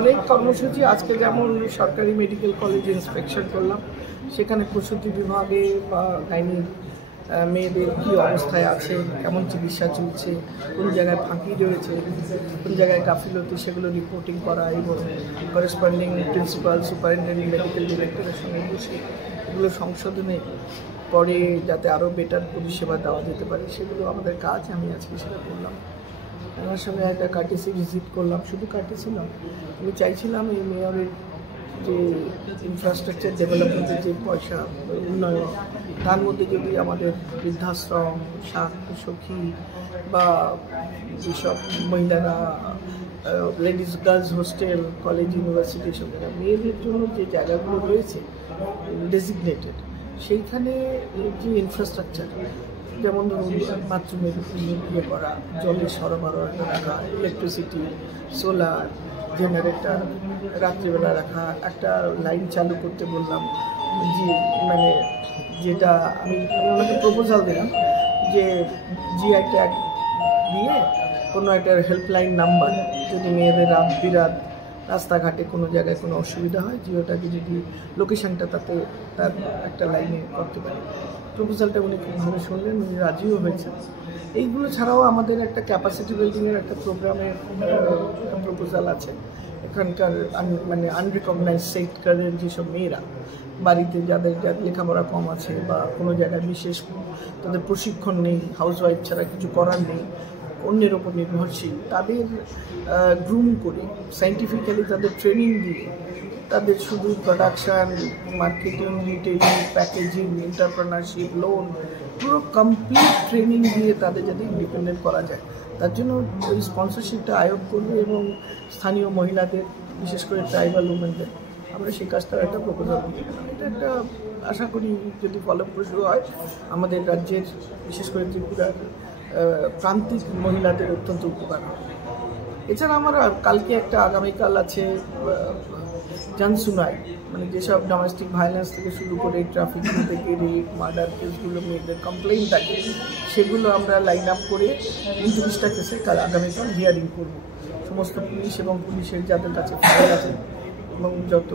অনেক কর্মসূচি আজকে যেমন সরকারি মেডিকেল কলেজে ইন্সপেকশন করলাম, সেখানে প্রসূতি বিভাগে বা গাইনি মেয়েদের কী অবস্থায় আছে, কেমন চিকিৎসা চলছে, কোন জায়গায় ফাঁকি রয়েছে, কোন জায়গায় গাফিলতি, সেগুলো রিপোর্টিং করা এবং করেসপন্ডিং প্রিন্সিপাল, সুপারিনটেন্ডেন্ট, মেডিকেল ডিরেক্টরের সঙ্গে বসে এগুলো সংশোধনে পরে যাতে আরও বেটার পরিষেবা দেওয়া যেতে পারে সেগুলো আমাদের কাজ। আমি আজকে সেটা করলাম। আমার সঙ্গে একটা কার্টিসি ভিজিট করলাম, শুধু কার্টিসি নয়, আমি চাইছিলাম এই মেয়রের যে ইনফ্রাস্ট্রাকচার ডেভেলপমেন্টের যে পয়সা উন্নয়ন, তার মধ্যে যদি আমাদের বৃদ্ধাশ্রম, সখী বা যেসব মহিলারা ladies girls hostel, college, university, সব জায়গায় মেয়েদের জন্য যে জায়গাগুলো রয়েছে ডেজিগনেটেড, সেইখানে যে ইনফ্রাস্ট্রাকচার, যেমন ধরুন বাথরুমের ইয়ে করা, জলের সরবরাহ রাখা, ইলেকট্রিসিটি, সোলার, জেনারেটর রাত্রিবেলা রাখা, একটা লাইন চালু করতে বললাম, যে মানে যেটা আমি ওনাকে প্রপোজাল দিলাম যে জিআই ট্যাগ দিয়ে কোনো একটা হেল্পলাইন নাম্বার, যদি মেয়েদের রাত বিরাত রাস্তাঘাটে কোনো জায়গায় কোনো অসুবিধা হয়, জিওটাকে যদি লোকেশানটা তাতে তার একটা লাইনে করতে পারে। প্রপোজালটা উনি খুব ভালো শুনলেন, উনি রাজিও হয়েছেন। এইগুলো ছাড়াও আমাদের একটা ক্যাপাসিটি বিল্ডিংয়ের একটা প্রোগ্রামের প্রপোজাল আছে। এখানকার মানে আনরিকগনাইজ সেক্টরের যেসব মেয়েরা বাড়িতে যাদের লেখাপড়া কম আছে বা কোনো জায়গায় বিশেষ তাদের প্রশিক্ষণ নেই, হাউসওয়াইফ ছাড়া কিছু করার নেই, অন্যের ওপর নির্ভরশীল, তাদের গ্রুম করে সায়েন্টিফিক্যালি তাদের ট্রেনিং দিয়ে তাদের শুধু production, marketing, retailing, packaging, entrepreneurship, loan, পুরো কমপ্লিট ট্রেনিং দিয়ে তাদের যাতে ইন্ডিপেন্ডেন্ট করা যায়, তার জন্য ওই স্পন্সরশিপটা আয়োগ করবে এবং স্থানীয় মহিলাদের, বিশেষ করে ট্রাইবাল উমেনদের আমরা সেই কাজটার একটা প্রপোজাল দিতে পারি। এটা একটা আশা করি যদি ফলপ্রসূ হয়, আমাদের রাজ্যের বিশেষ করে ত্রিপুরার প্রান্তিক মহিলাদের অত্যন্ত উপকার হবে। এছাড়া আমার কালকে একটা আগামীকাল আছে জানসুনাই, মানে যেসব ডোমেস্টিক ভায়োলেন্স থেকে শুরু করে ট্রাফিক থেকে রেপ, মার্ডার কেসগুলো মেয়েদের কমপ্লেইন থাকে, সেগুলো আমরা লাইন আপ করে 29টা কেসে আগামীকাল হিয়ারিং করব। সমস্ত পুলিশ এবং পুলিশের যাদের কাছে ফাইল আছে এবং যত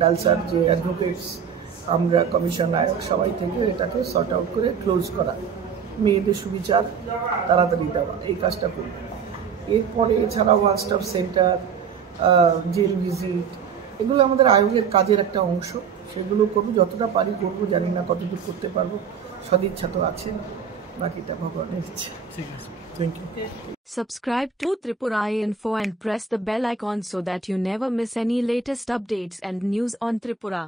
ডালসার যে অ্যাডভোকেটস, আমরা কমিশন আয়োগ সবাই থেকে এটাকে সর্ট আউট করে ক্লোজ করা, মেয়েদের সুবিচার তাড়াতাড়ি দেওয়া, এই কাজটা করব। এরপরে এছাড়া one stop centre, jail visit, এগুলো আমাদের আয়োগের কাজের একটা অংশ, সেগুলো করবো, যতটা পারি করবো, জানি না কতদূর করতে পারবো, সদিচ্ছা তো আছে, বাকিটা ভগবানের ইচ্ছে। ঠিক আছে, thank you. Subscribe to Tripura Info and press the bell icon so that you never miss any latest updates and news on Tripura.